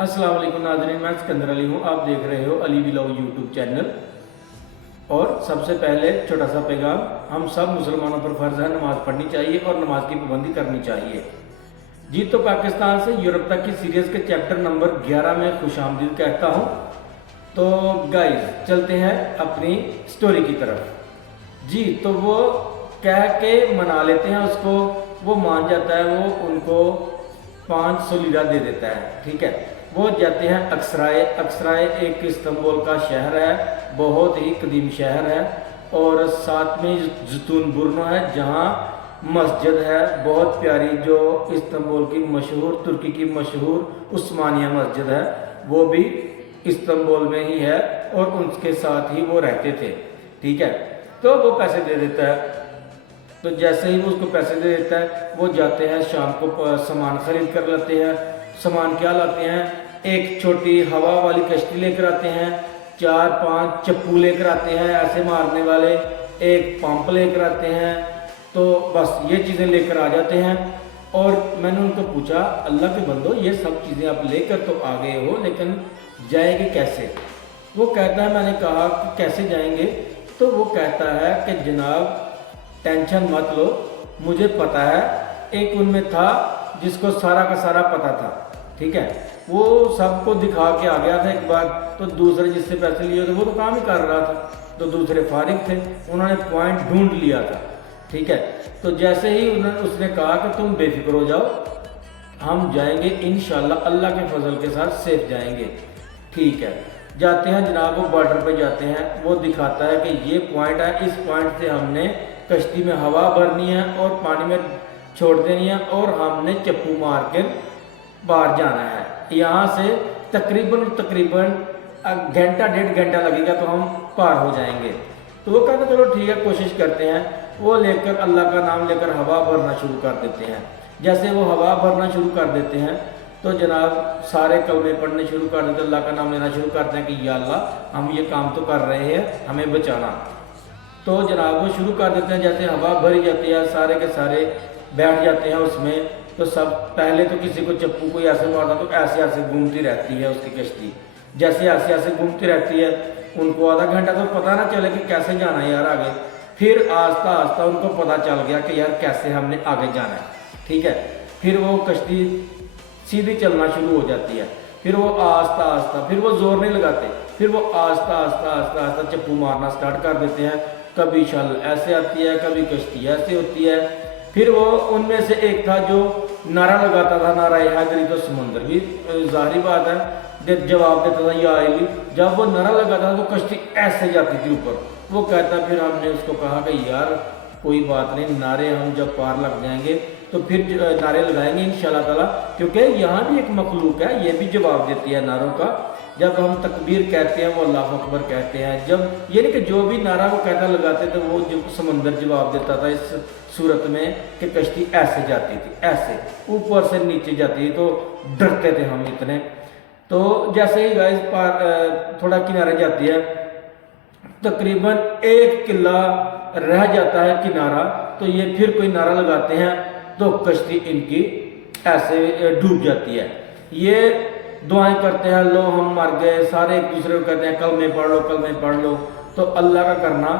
अस्सलाम वालेकुम नाज़रीन, मैं सिकंदर अली हूँ। आप देख रहे हो अली व्लॉग यूट्यूब चैनल। और सबसे पहले छोटा सा पैगाम, हम सब मुसलमानों पर फ़र्ज़ है नमाज़ पढ़नी चाहिए और नमाज की पाबंदी करनी चाहिए। जी तो पाकिस्तान से यूरोप तक की सीरीज़ के चैप्टर नंबर 11 में खुशामदीद कहता हूँ। तो गाइस चलते हैं अपनी स्टोरी की तरफ। जी तो वो कह के मना लेते हैं उसको, वो मान जाता है, वो उनको 500 लीरा दे देता है। ठीक है, वो जाते हैं अक्सराए। अक्सराए एक इस्तांबुल का शहर है, बहुत ही कदीम शहर है। और साथ में जैतून बुर्नो है जहाँ मस्जिद है बहुत प्यारी, जो इस्तांबुल की मशहूर, तुर्की की मशहूर उस्मानिया मस्जिद है, वो भी इस्तांबुल में ही है और उनके साथ ही वो रहते थे। ठीक है, तो वो पैसे दे देता है। तो जैसे ही वो उसको पैसे दे देता है, वो जाते हैं शाम को सामान खरीद कर लाते हैं। सामान क्या लाते हैं? एक छोटी हवा वाली कश्ती लेकर आते हैं, 4-5 चप्पू लेकर आते हैं ऐसे मारने वाले, एक पंप लेकर आते हैं। तो बस ये चीज़ें लेकर आ जाते हैं। और मैंने उनको पूछा, अल्लाह के बंदो ये सब चीज़ें आप लेकर तो आ गए हो, लेकिन जाएंगे कैसे? वो कहता है, मैंने कहा कि कैसे जाएंगे? तो वो कहता है कि जनाब टेंशन मत लो, मुझे पता है। एक उनमें था जिसको सारा का सारा पता था। ठीक है, वो सबको दिखा के आ गया था एक बार। तो दूसरे जिससे पैसे लिए थे वो तो काम ही कर रहा था, तो दूसरे फारिग थे, उन्होंने पॉइंट ढूंढ लिया था। ठीक है, तो जैसे ही उसने कहा कि तुम बेफिक्र हो जाओ, हम जाएंगे इंशाल्लाह, अल्लाह के फजल के साथ सेफ जाएंगे। ठीक है, जाते हैं जनाब, वो बॉर्डर पे जाते हैं। वो दिखाता है कि ये पॉइंट है, इस पॉइंट से हमने कश्ती में हवा भरनी है और पानी में छोड़ देनी है और हमने चप्पू मार के बाहर जाना है। यहाँ से तकरीबन घंटा 1.5 घंटा लगेगा तो हम पार हो जाएंगे। तो वो कहते चलो ठीक है, कोशिश करते हैं। वो लेकर अल्लाह का नाम लेकर हवा भरना शुरू कर देते हैं। जैसे वो हवा भरना शुरू कर देते हैं तो जनाब सारे कलमे पढ़ने शुरू कर देते, अल्लाह का नाम लेना शुरू करते हैं कि या अल्लाह हम ये काम तो कर रहे हैं, हमें बचाना। तो जनाब वो शुरू कर देते हैं। जैसे हवा भरी जाती है, सारे के सारे बैठ जाते हैं उसमें। तो सब पहले तो किसी को चप्पू कोई ऐसे मारता तो ऐसे ऐसे घूमती रहती है उसकी कश्ती, जैसे ऐसे ऐसे घूमती रहती है। उनको आधा घंटा तो पता ना चले कि कैसे जाना है यार आगे। फिर आस्ता आस्ता उनको पता चल गया कि यार कैसे हमने आगे जाना है। ठीक है, फिर वो कश्ती सीधी चलना शुरू हो जाती है। फिर वो आस्ता आस्ता, फिर वो जोर नहीं लगाते, फिर वो आस्ता आस्ता आस्ता आस्ता चप्पू मारना स्टार्ट कर देते हैं। कभी शल ऐसे आती है, कभी कश्ती ऐसे होती है। फिर वो उनमें से एक था जो नारा लगाता था, नारा हैदरी। तो समुंदर भी जाहिर बात है जवाब देता था या अली। जब वो नारा लगाता था तो कश्ती ऐसे जाती थी ऊपर। वो कहता, फिर हमने उसको कहा कि यार कोई बात नहीं, नारे हम जब पार लग जाएंगे तो फिर नारे लगाएंगे इंशाल्लाह ताला, क्योंकि यहाँ भी एक मखलूक है, ये भी जवाब देती है नारों का। जब हम तकबीर कहते हैं वो अल्लाह अकबर कहते हैं। जब ये नहीं कि जो भी नारा वो कहता लगाते थे वो जो समंदर जवाब देता था इस सूरत में कि कश्ती ऐसे जाती थी, ऐसे ऊपर से नीचे जाती थी। तो डरते थे हम इतने। तो जैसे ही गाइस पार थोड़ा किनारे जाती है, तकरीबन 1 किला रह जाता है किनारा, तो ये फिर कोई नारा लगाते हैं तो कश्ती इनकी ऐसे डूब जाती है। ये दुआएं करते हैं, लो हम मर गए। सारे एक दूसरे को कहते हैं कलमे पढ़ लो, कलमे पढ़ लो। तो अल्लाह का करना,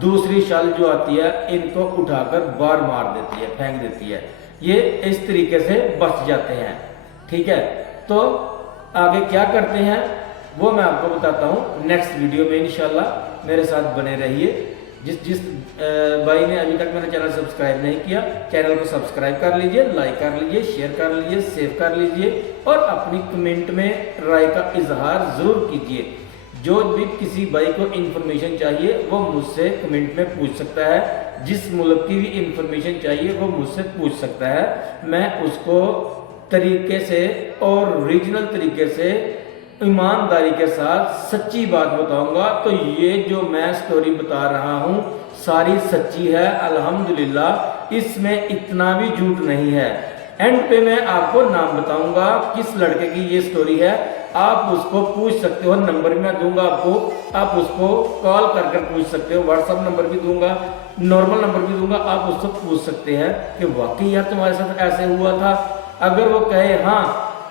दूसरी शल जो आती है इनको उठाकर बाहर मार देती है, फेंक देती है। ये इस तरीके से बच जाते हैं। ठीक है, तो आगे क्या करते हैं वो मैं आपको बताता हूँ नेक्स्ट वीडियो में इंशाल्लाह। मेरे साथ बने रहिए। जिस भाई ने अभी तक मेरा चैनल सब्सक्राइब नहीं किया, चैनल को सब्सक्राइब कर लीजिए, लाइक कर लीजिए, शेयर कर लीजिए, सेव कर लीजिए और अपनी कमेंट में राय का इजहार ज़रूर कीजिए। जो भी किसी भाई को इन्फॉर्मेशन चाहिए वो मुझसे कमेंट में पूछ सकता है। जिस मुल्क की भी इन्फॉर्मेशन चाहिए वो मुझसे पूछ सकता है। मैं उसको तरीके से और ओरिजिनल तरीके से ईमानदारी के साथ सच्ची बात बताऊंगा। तो ये जो मैं स्टोरी बता रहा हूँ सारी सच्ची है अल्हम्दुलिल्लाह, इसमें इतना भी झूठ नहीं है। एंड पे मैं आपको नाम बताऊंगा किस लड़के की ये स्टोरी है। आप उसको पूछ सकते हो, नंबर भी मैं दूंगा आपको, आप उसको कॉल कर पूछ सकते हो। व्हाट्सअप नंबर भी दूंगा, नॉर्मल नंबर भी दूंगा, आप उससे पूछ सकते हैं कि वाकई यार तुम्हारे साथ ऐसे हुआ था। अगर वो कहे हाँ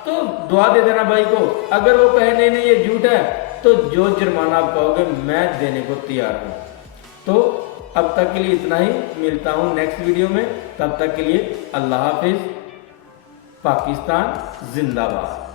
تو دعا دے دینا بھائی کو. اگر وہ کہے نہیں یہ جھوٹ ہے تو جو جرمانہ آپ کہو گے میں دینے کو تیار ہوں. تو اب تک کے لیے اتنا ہی. ملتا ہوں نیکسٹ ویڈیو میں. تب تک کے لیے اللہ حافظ. پاکستان زندہ باد.